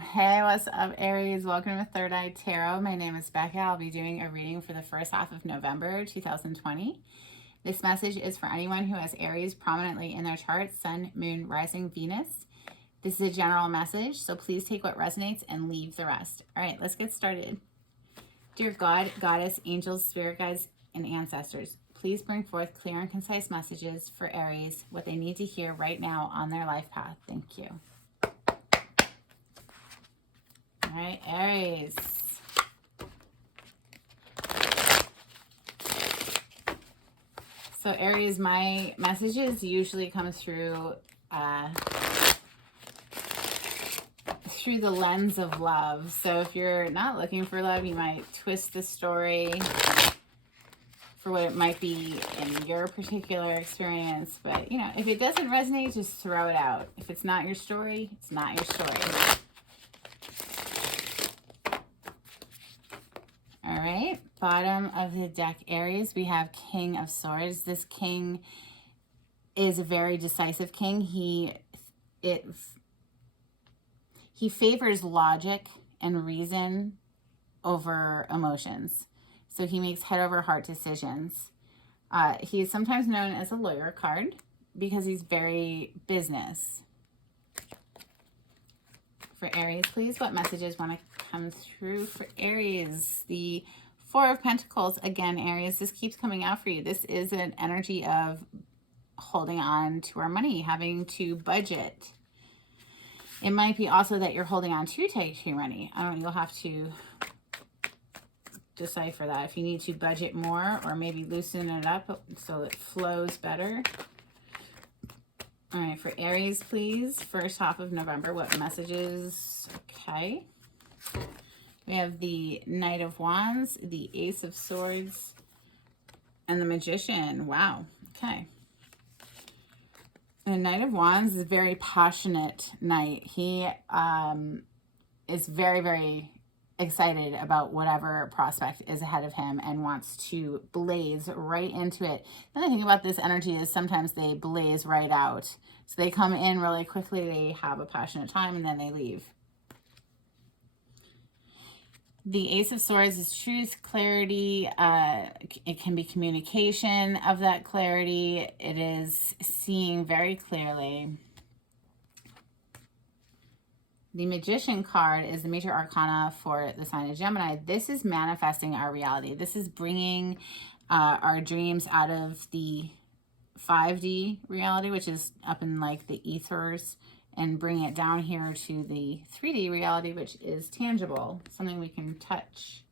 Hey, what's up, Aries? Welcome to Third Eye Tarot. My name is Becca. I'll be doing a reading for the first half of November 2020. This message is for anyone who has Aries prominently in their chart, Sun, Moon, Rising, Venus. This is a general message, so please take what resonates and leave the rest. All right, let's get started. Dear God, Goddess, angels, spirit guides, and ancestors, please bring forth clear and concise messages for Aries, what they need to hear right now on their life path. Thank you. All right, Aries. So Aries, my messages usually come through through the lens of love. So if you're not looking for love, you might twist the story for what it might be in your particular experience. But, you know, if it doesn't resonate, just throw it out. If it's not your story, it's not your story. All right, bottom of the deck, Aries, we have King of Swords. This king is a very decisive king. He favors logic and reason over emotions. So he makes head over heart decisions. He is sometimes known as a lawyer card because he's very business. For Aries, please, what messages want to come through for Aries? The Four of Pentacles. Again, Aries, this keeps coming out for you. This is an energy of holding on to our money, having to budget. It might be also that you're holding on too tight to your money. I don't know, you'll have to decipher that. If you need to budget more or maybe loosen it up so it flows better. All right, for Aries, please, first half of November, what messages? Okay. We have the Knight of Wands, the Ace of Swords, and the Magician. Wow. Okay. The Knight of Wands is a very passionate knight. He is very, very excited about whatever prospect is ahead of him and wants to blaze right into it. The other thing about this energy is sometimes they blaze right out. So they come in really quickly, they have a passionate time, and then they leave. The Ace of Swords is truth, clarity. It can be communication of that clarity. It is seeing very clearly. The Magician card is the major arcana for the sign of Gemini. This is manifesting our reality. This is bringing our dreams out of the 5D reality, which is up in like the ethers, and bring it down here to the 3D reality, which is tangible, something we can touch,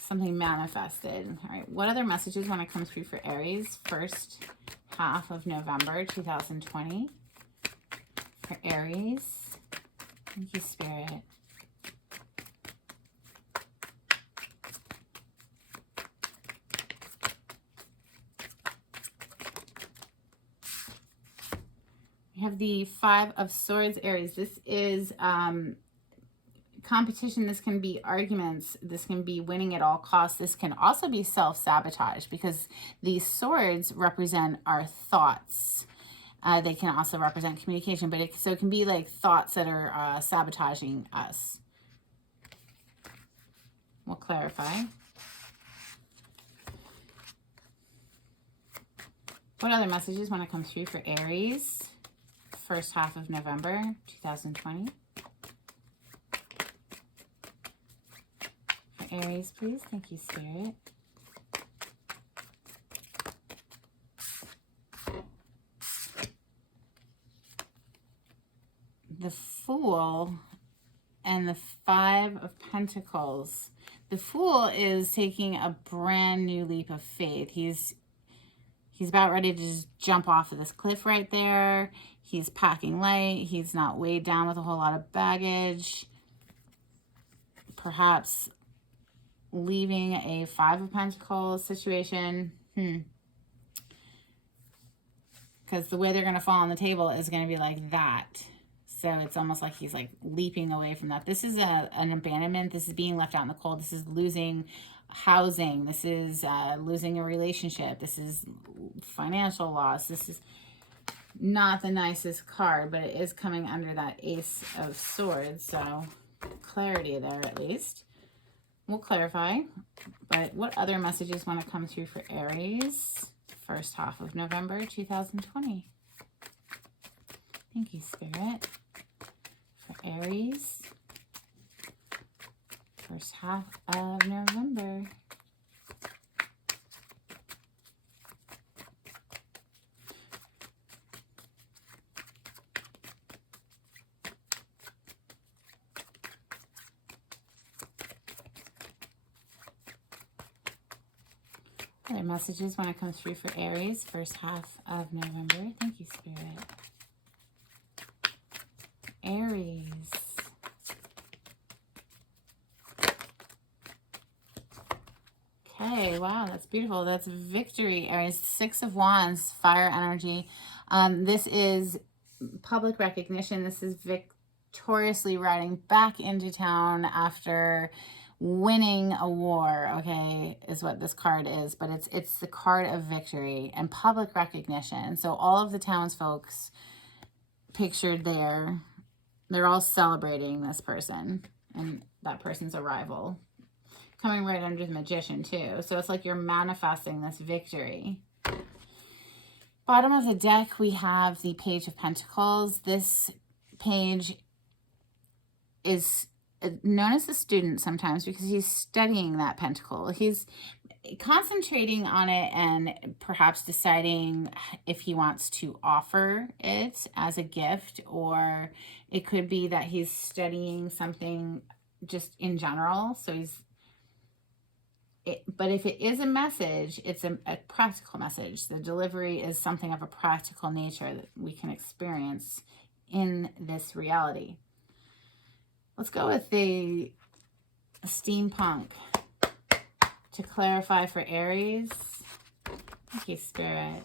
something manifested. All right, what other messages want to come through for Aries? First half of November 2020 for Aries. Thank you, Spirit. We have the Five of Swords, Aries. This is competition. This can be arguments. This can be winning at all costs. This can also be self-sabotage because these swords represent our thoughts. They can also represent communication, but it can be like thoughts that are sabotaging us. We'll clarify. What other messages want to come through for Aries? First half of November 2020. For Aries, please. Thank you, Spirit. The Fool and the Five of Pentacles. The Fool is taking a brand new leap of faith. He's about ready to just jump off of this cliff right there. He's packing light. He's not weighed down with a whole lot of baggage. Perhaps leaving a Five of Pentacles situation. Because the way they're going to fall on the table is going to be like that. So it's almost like he's like leaping away from that. This is an abandonment. This is being left out in the cold. This is losing housing. This is losing a relationship. This is financial loss. This is not the nicest card, but it is coming under that Ace of Swords, so clarity there at least. We'll clarify, but what other messages want to come through for Aries? First half of November 2020. Thank you, Spirit. For Aries, first half of November. Other messages want to come through for Aries, first half of November. Thank you, Spirit. Aries. Okay, wow, that's beautiful. That's victory, Aries. Six of Wands, fire energy. This is public recognition. This is victoriously riding back into town after winning a war, okay, is what this card is. But it's the card of victory and public recognition. So all of the townsfolks pictured there, they're all celebrating this person and that person's arrival. Coming right under the Magician too. So it's like you're manifesting this victory. Bottom of the deck, we have the Page of Pentacles. This page is known as the student sometimes because he's studying that pentacle. He's concentrating on it and perhaps deciding if he wants to offer it as a gift, or it could be that he's studying something just in general. So but if it is a message, it's a practical message. The delivery is something of a practical nature that we can experience in this reality. Let's go with the steampunk to clarify for Aries. Thank you, Spirit.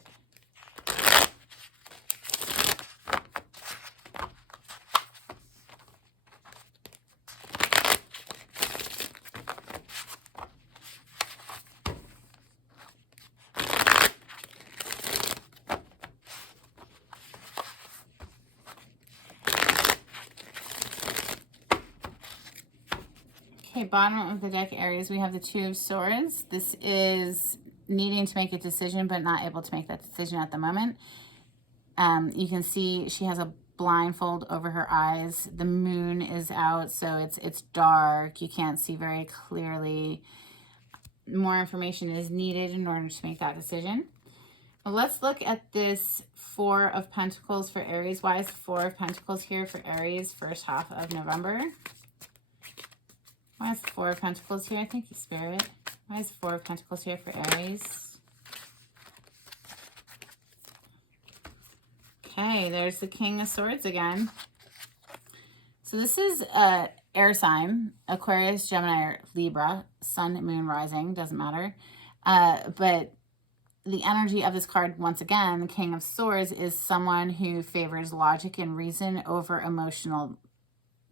Okay, bottom of the deck, Aries, we have the Two of Swords. This is needing to make a decision, but not able to make that decision at the moment. You can see she has a blindfold over her eyes. The moon is out, so it's dark. You can't see very clearly. More information is needed in order to make that decision. Well, let's look at this Four of Pentacles for Aries. Why is Four of Pentacles here for Aries first half of November? Why is the Four of Pentacles here? Thank you, Spirit. Why is the Four of Pentacles here for Aries? Okay, there's the King of Swords again. So this is air sign, Aquarius, Gemini, or Libra, Sun, Moon, Rising, doesn't matter. But the energy of this card, once again, the King of Swords, is someone who favors logic and reason over emotional,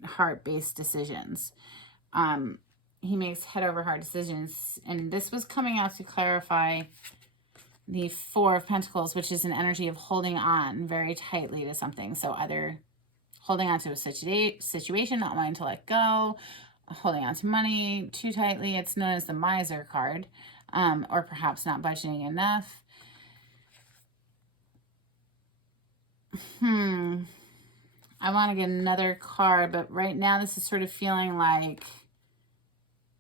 heart-based decisions. He makes head over heart decisions. And this was coming out to clarify the Four of Pentacles, which is an energy of holding on very tightly to something. So either holding on to a situation, not wanting to let go, holding on to money too tightly. It's known as the Miser card, or perhaps not budgeting enough. I want to get another card, but right now this is sort of feeling like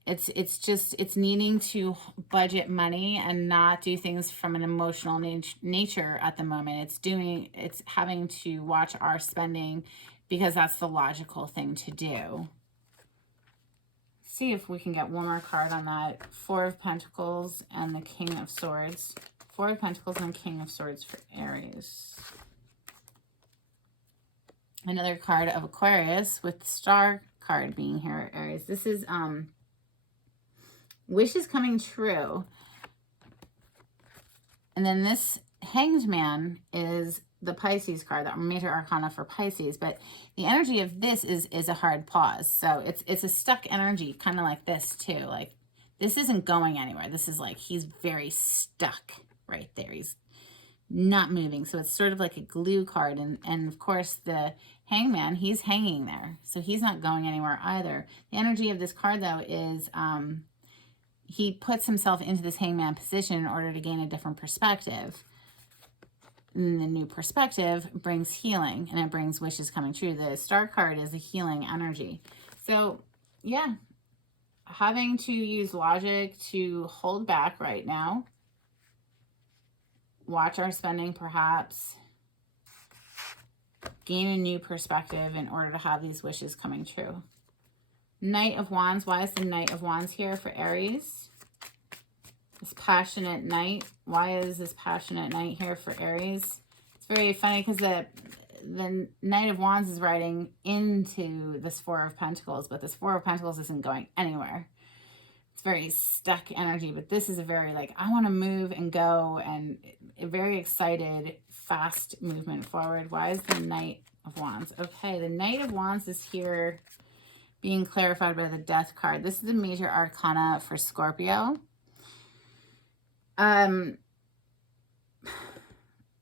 it's needing to budget money and not do things from an emotional nature at the moment. It's having to watch our spending because that's the logical thing to do. See if we can get one more card on that. Four of Pentacles and the King of Swords. Four of Pentacles and King of Swords for Aries. Another card of Aquarius with the Star card being here, Aries. This is wishes coming true. And then this Hanged Man is the Pisces card, that major arcana for Pisces. But the energy of this is a hard pause. So it's a stuck energy, kind of like this too. Like this isn't going anywhere. This is like he's very stuck right there. not moving. So it's sort of like a glue card. And of course, the Hangman, he's hanging there. So he's not going anywhere either. The energy of this card, though, is he puts himself into this Hangman position in order to gain a different perspective. And the new perspective brings healing, and it brings wishes coming true. The Star card is a healing energy. So, yeah, having to use logic to hold back right now. Watch our spending, perhaps. Gain a new perspective in order to have these wishes coming true. Knight of Wands. Why is the Knight of Wands here for Aries? This passionate knight. Why is this passionate knight here for Aries? It's very funny because the Knight of Wands is riding into this Four of Pentacles, but this Four of Pentacles isn't going anywhere. It's very stuck energy, but this is a very like, I want to move and go, and a very excited, fast movement forward. Why is the Knight of Wands? Okay, the Knight of Wands is here being clarified by the Death card. This is the major arcana for Scorpio.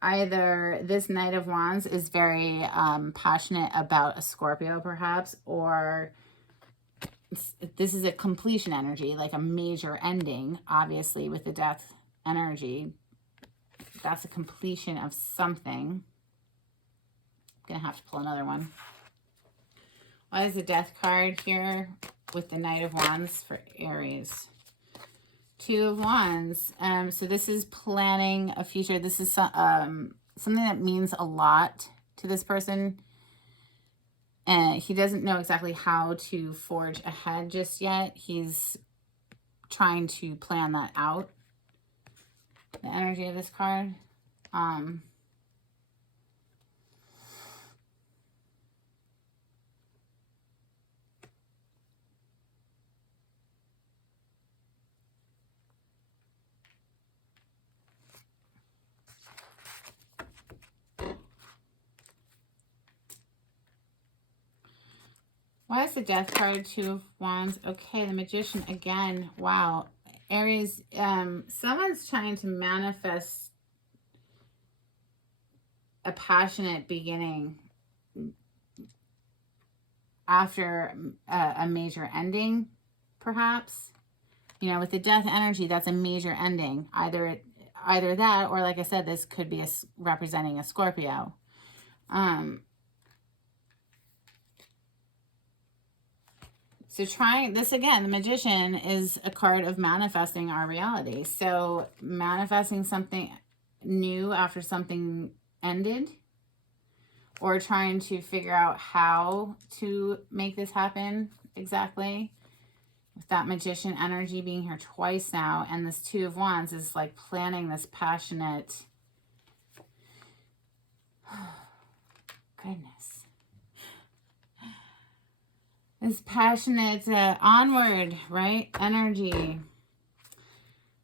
Either this Knight of Wands is very passionate about a Scorpio, perhaps, or this is a completion energy, like a major ending, obviously, with the Death energy. That's a completion of something. I'm going to have to pull another one. Why is the Death card here with the Knight of Wands for Aries? Two of Wands. So this is planning a future. This is something that means a lot to this person. And he doesn't know exactly how to forge ahead just yet. He's trying to plan that out. The energy of this card. Why is the Death card? Two of Wands. Okay, the Magician again. Wow. Aries, someone's trying to manifest a passionate beginning after a major ending, perhaps. You know, with the Death energy, that's a major ending. Either that, or like I said, this could be representing a Scorpio. So trying this again, the Magician is a card of manifesting our reality. So manifesting something new after something ended, or trying to figure out how to make this happen exactly. With that Magician energy being here twice now, and this Two of Wands is like planning this passionate, goodness, this passionate onward, right, energy.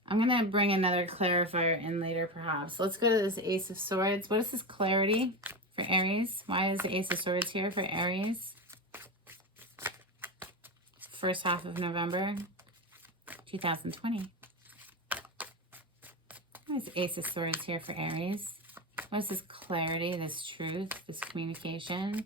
I'm going to bring another clarifier in later, perhaps. Let's go to this Ace of Swords. What is this clarity for Aries? Why is the Ace of Swords here for Aries? First half of November 2020. Why is the Ace of Swords here for Aries? What is this clarity, this truth, this communication?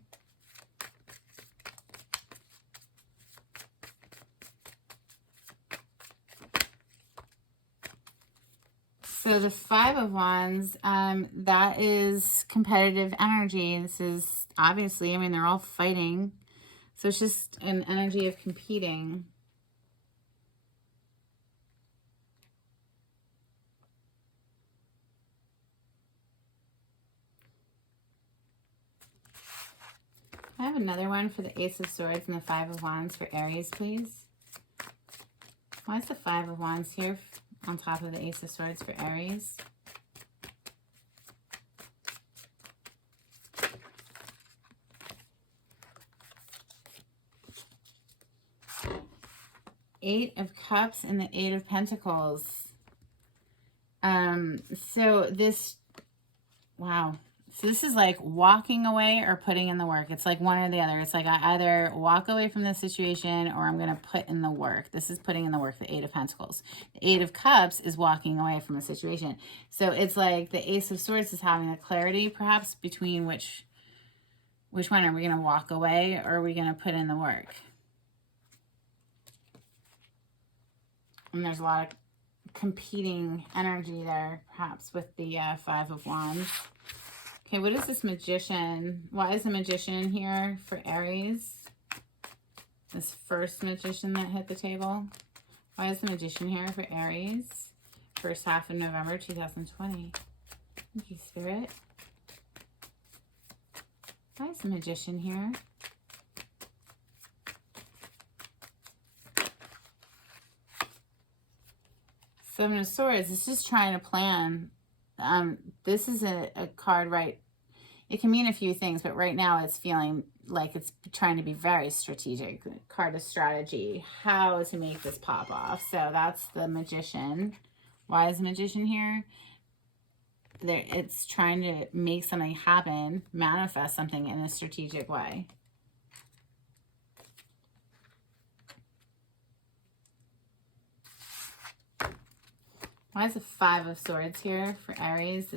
So the Five of Wands, that is competitive energy. This is obviously, I mean, they're all fighting. So it's just an energy of competing. I have another one for the Ace of Swords and the Five of Wands for Aries, please. Why is the Five of Wands here on top of the Ace of Swords for Aries? Eight of Cups and the Eight of Pentacles. So this, wow. So this is like walking away or putting in the work. It's like one or the other. It's like I either walk away from this situation or I'm going to put in the work. This is putting in the work, the Eight of Pentacles. The Eight of Cups is walking away from a situation. So it's like the Ace of Swords is having a clarity perhaps between which one. Are we going to walk away or are we going to put in the work? And there's a lot of competing energy there, perhaps with the Five of Wands. Okay, what is this Magician? Why is the Magician here for Aries? This first Magician that hit the table. Why is the Magician here for Aries? First half of November 2020. Thank you, Spirit. Why is the Magician here? Seven of Swords. It's just trying to plan. This is a card, right? It can mean a few things, but right now it's feeling like it's trying to be very strategic. Card of strategy. How to make this pop off. So that's the Magician. Why is the Magician here? It's trying to make something happen, manifest something in a strategic way. Why is the Five of Swords here for Aries?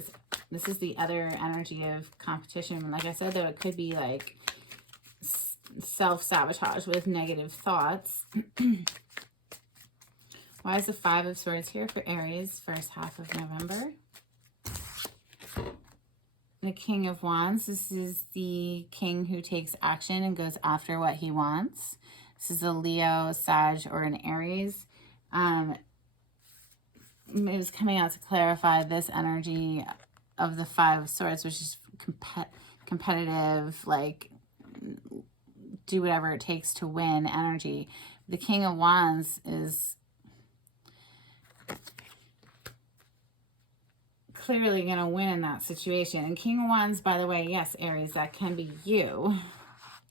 This is the other energy of competition. Like I said, though, it could be like self-sabotage with negative thoughts. Why is the Five of Swords here for Aries first half of November? The King of Wands. This is the king who takes action and goes after what he wants. This is a Leo, Sag, or an Aries. It was coming out to clarify this energy of the Five of Swords, which is competitive, like do whatever it takes to win energy. The King of Wands is clearly going to win in that situation. And King of Wands, by the way, yes, Aries, that can be you.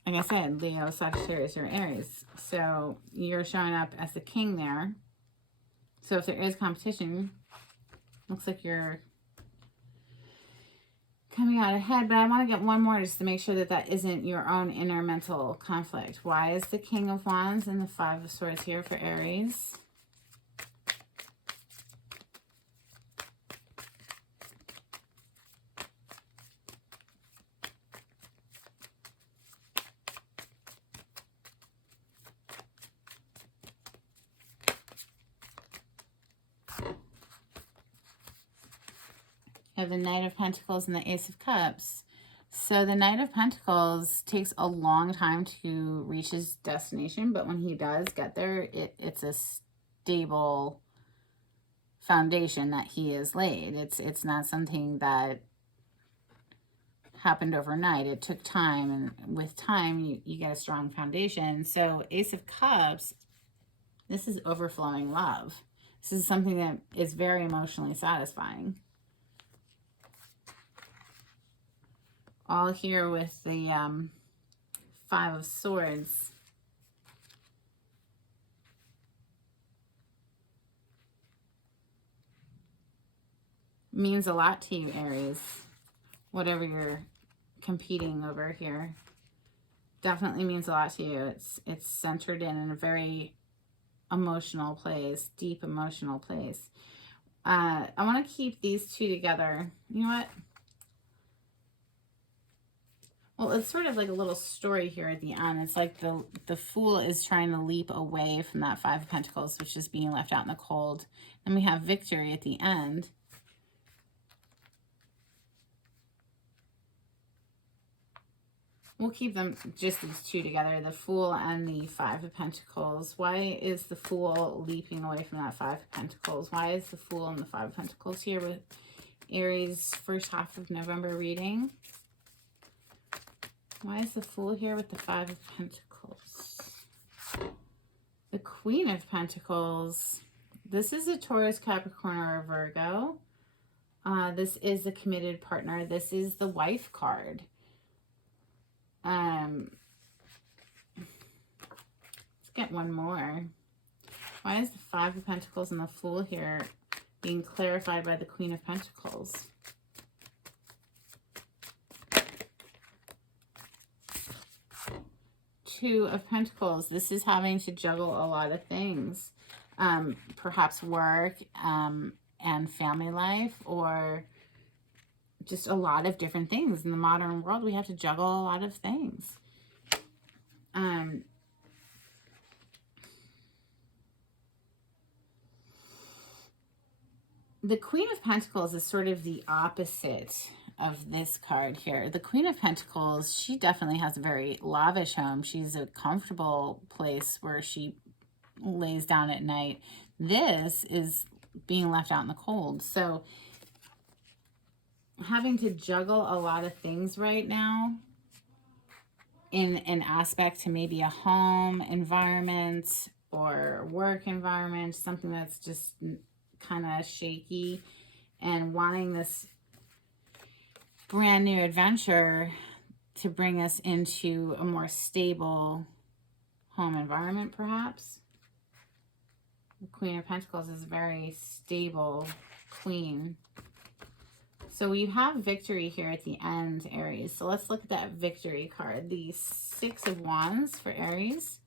Like I said, Leo, Sagittarius, or Aries. So you're showing up as the king there. So if there is competition, looks like you're coming out ahead. But I want to get one more just to make sure that that isn't your own inner mental conflict. Why is the King of Wands and the Five of Swords here for Aries? You have the Knight of Pentacles and the Ace of Cups. So the Knight of Pentacles takes a long time to reach his destination, but when he does get there, it's a stable foundation that he has laid. It's not something that happened overnight. It took time, and with time, you get a strong foundation. So Ace of Cups, this is overflowing love. This is something that is very emotionally satisfying. All here with the Five of Swords. Means a lot to you, Aries. Whatever you're competing over here. Definitely means a lot to you. It's centered in a very emotional place, deep emotional place. I want to keep these two together. You know what? Well, it's sort of like a little story here at the end. It's like the Fool is trying to leap away from that Five of Pentacles, which is being left out in the cold. And we have victory at the end. We'll keep them, just these two together, the Fool and the Five of Pentacles. Why is the Fool leaping away from that Five of Pentacles? Why is the Fool and the Five of Pentacles here with Aries first half of November reading? Why is the Fool here with the Five of Pentacles? The Queen of Pentacles. This is a Taurus, Capricorn, or a Virgo. This is a committed partner. This is the wife card. Let's get one more. Why is the Five of Pentacles and the Fool here being clarified by the Queen of Pentacles? Two of Pentacles. This is having to juggle a lot of things. Perhaps work and family life, or just a lot of different things. In the modern world, we have to juggle a lot of things. The Queen of Pentacles is sort of the opposite of this card here. The Queen of Pentacles, she definitely has a very lavish home. She's a comfortable place where she lays down at night. This is being left out in the cold. So having to juggle a lot of things right now in an aspect to maybe a home environment or work environment, something that's just kind of shaky, and wanting this brand new adventure to bring us into a more stable home environment, perhaps. The Queen of Pentacles is a very stable queen. So we have victory here at the end, Aries. So let's look at that victory card. The Six of Wands for Aries.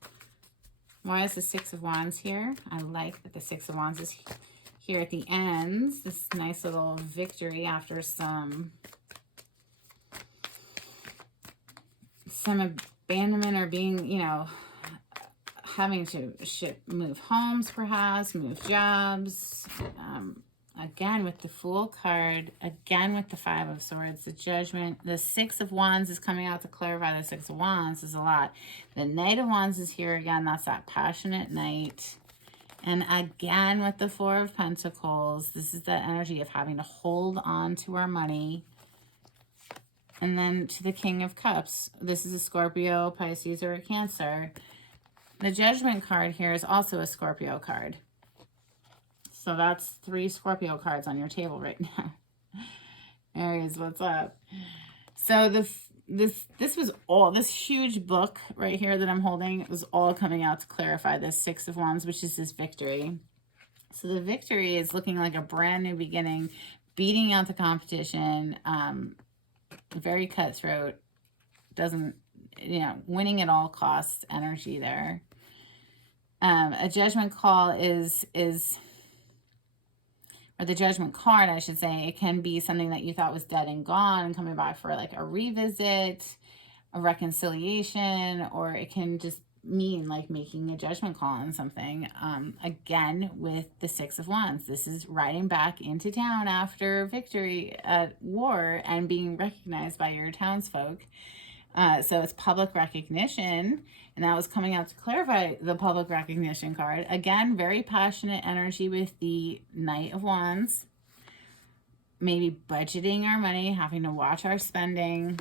Why is the Six of Wands here? I like that the Six of Wands is here at the end. This nice little victory after some abandonment, or being, you know, having to move homes, perhaps, move jobs. Again, with the Fool card, again with the Five of Swords, the Judgment. The Six of Wands is coming out to clarify the Six of Wands is a lot. The Knight of Wands is here again. That's that passionate knight. And again, with the Four of Pentacles, this is the energy of having to hold on to our money. And then to the King of Cups, this is a Scorpio, Pisces, or a Cancer. The Judgment card here is also a Scorpio card. So that's 3 Scorpio cards on your table right now. Aries, what's up? So this was all, this huge book right here that I'm holding, it was all coming out to clarify this Six of Wands, which is this victory. So the victory is looking like a brand new beginning, beating out the competition, very cutthroat, doesn't, you know, winning at all costs energy there. A judgment call or the Judgment card, I should say, it can be something that you thought was dead and gone and coming back for like a revisit, a reconciliation, or it can just mean like making a judgment call on something. Again, with the Six of Wands, this is riding back into town after victory at war and being recognized by your townsfolk. So it's public recognition, and that was coming out to clarify the public recognition card. Again, very passionate energy with the Knight of Wands. Maybe budgeting our money, having to watch our spending.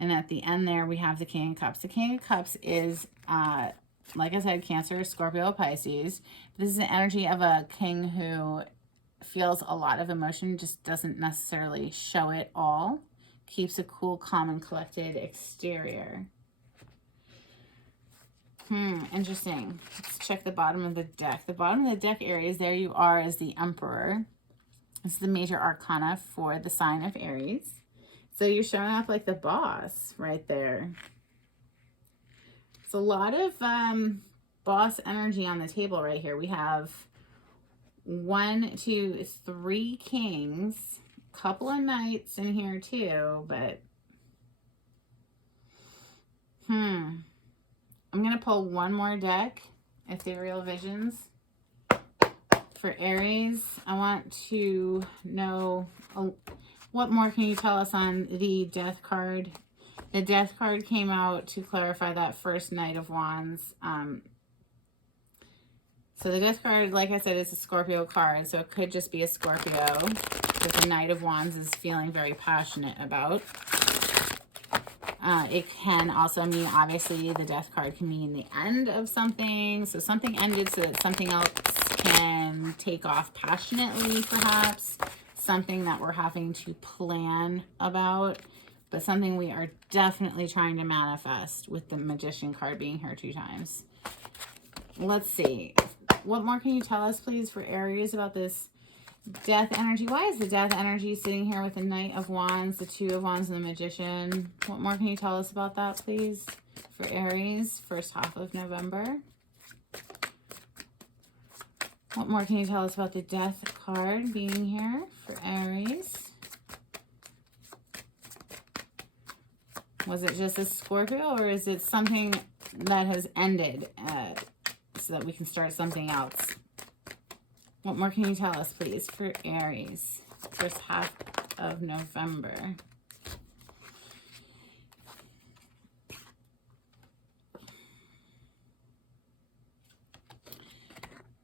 And at the end there, we have the King of Cups. The King of Cups is, like I said, Cancer, Scorpio, Pisces. This is the energy of a king who feels a lot of emotion, just doesn't necessarily show it all. Keeps a cool, calm, and collected exterior. Interesting. Let's check the bottom of the deck. The bottom of the deck, Aries, there you are as the Emperor. This is the major arcana for the sign of Aries. So you're showing off like the boss right there. It's a lot of boss energy on the table right here. We have 1, 2, 3 kings. Couple of knights in here too, but I'm gonna pull one more deck, Ethereal Visions, for Aries. I want to know what more can you tell us on the Death card. The Death card came out to clarify that first Knight of Wands. So the Death card, like I said, is a Scorpio card, so it could just be a Scorpio that the Knight of Wands is feeling very passionate about. It can also mean, obviously, the Death card can mean the end of something. So something ended so that something else can take off passionately, perhaps. Something that we're having to plan about, but something we are definitely trying to manifest with the Magician card being here 2 times. Let's see. What more can you tell us, please, for Aries about this Death energy? Why is the Death energy sitting here with the Knight of Wands, the Two of Wands, and the Magician? What more can you tell us about that, please? for Aries, first half of November. What more can you tell us about the Death card being here for Aries? Was it just a Scorpio, or is it something that has ended so that we can start something else? What more can you tell us, please, for Aries, first half of November?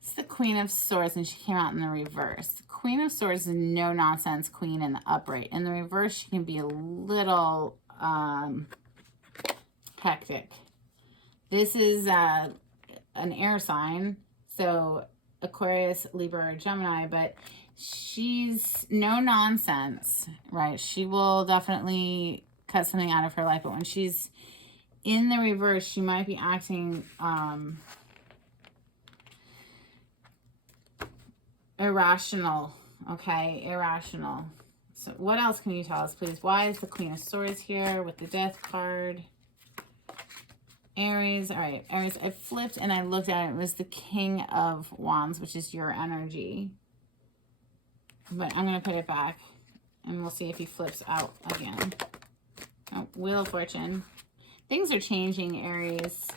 It's the Queen of Swords, and she came out in the reverse. Queen of Swords is no nonsense queen in the upright. In the reverse, she can be a little hectic. This is an air sign, so Aquarius, Libra, or Gemini, but she's no nonsense, right? She will definitely cut something out of her life, but when she's in the reverse, she might be acting irrational, okay? Irrational. So what else can you tell us, please? Why is the Queen of Swords here with the Death card? Aries. All right, Aries. I flipped and I looked at it. It was the King of Wands, which is your energy. But I'm going to put it back, and we'll see if he flips out again. Oh, Wheel of Fortune. Things are changing, Aries.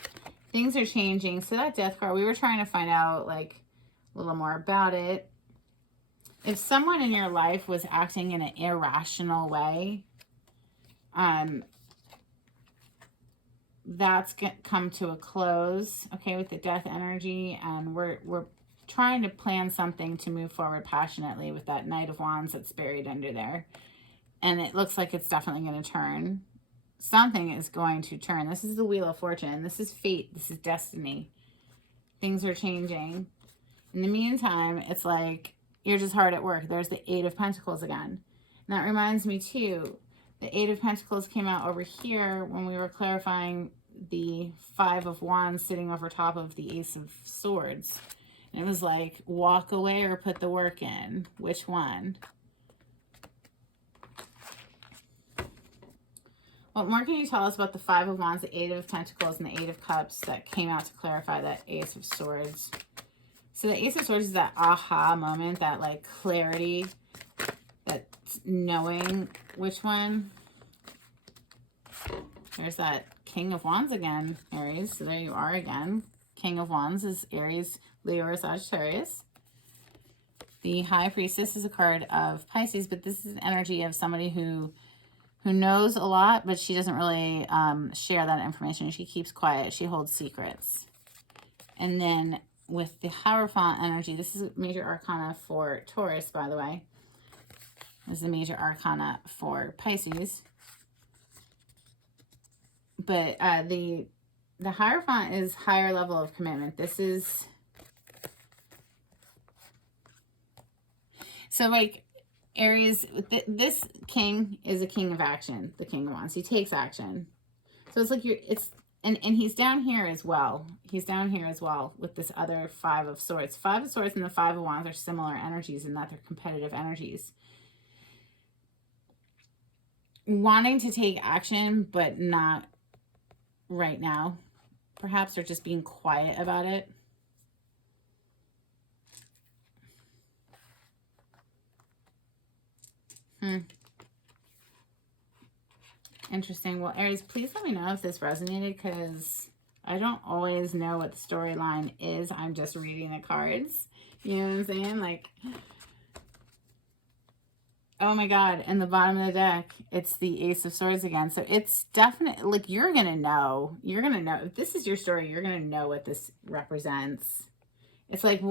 Things are changing. So that Death card, we were trying to find out, like, a little more about it. If someone in your life was acting in an irrational way, that's come to a close, okay, with the Death energy, and we're trying to plan something to move forward passionately with that Knight of Wands that's buried under there, and it looks like it's definitely going to turn. Something is going to turn. This is the Wheel of Fortune. This is fate. This is destiny. Things are changing. In the meantime, it's like you're just hard at work. There's the Eight of Pentacles again. And that reminds me too, the Eight of Pentacles came out over here when we were clarifying the Five of Wands sitting over top of the Ace of Swords. And it was like, walk away or put the work in. Which one? What more can you tell us about the Five of Wands, the Eight of Pentacles, and the Eight of Cups that came out to clarify that Ace of Swords? So the Ace of Swords is that aha moment, that like clarity, that knowing which one. There's that King of Wands again, Aries. So there you are again. King of Wands is Aries, Leo, or Sagittarius. The High Priestess is a card of Pisces, but this is an energy of somebody who knows a lot, but she doesn't really share that information. She keeps quiet. She holds secrets. And then with the Hierophant energy, this is major arcana for Taurus, by the way. This is the major arcana for Pisces. But the Hierophant is higher level of commitment. This is... So, like, Aries, this king is a king of action, the King of Wands. He takes action. So it's like and he's down here as well. He's down here as well with this other Five of Swords. Five of Swords and the Five of Wands are similar energies in that they're competitive energies. Wanting to take action, but not right now. Perhaps, or just being quiet about it. Interesting. Well, Aries, please let me know if this resonated, because I don't always know what the storyline is. I'm just reading the cards. You know what I'm saying? Like, oh my God. And the bottom of the deck, it's the Ace of Swords again. So it's definitely, like, you're going to know. You're going to know. If this is your story, you're going to know what this represents. It's like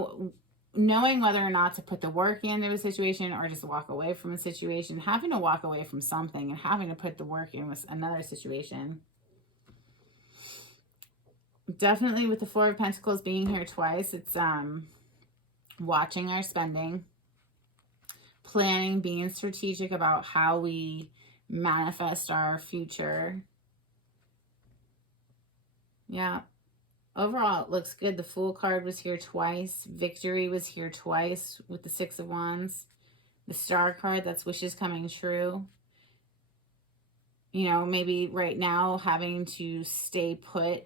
knowing whether or not to put the work into a situation or just walk away from a situation. Having to walk away from something and having to put the work in with another situation. Definitely with the Four of Pentacles being here twice, it's watching our spending, planning, being strategic about how we manifest our future. Yeah. Overall, it looks good. The Fool card was here twice. Victory was here twice with the Six of Wands. The Star card, that's wishes coming true. you know, maybe right now having to stay put.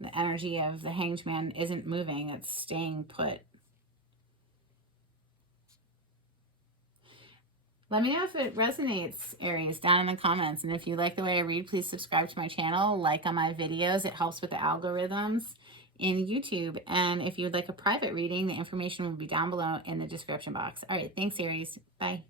The energy of the Hanged Man isn't moving, it's staying put. Let me know if it resonates, Aries, down in the comments. And if you like the way I read, please subscribe to my channel, like on my videos. It helps with the algorithms in YouTube. And if you would like a private reading, the information will be down below in the description box. All right, thanks, Aries. Bye.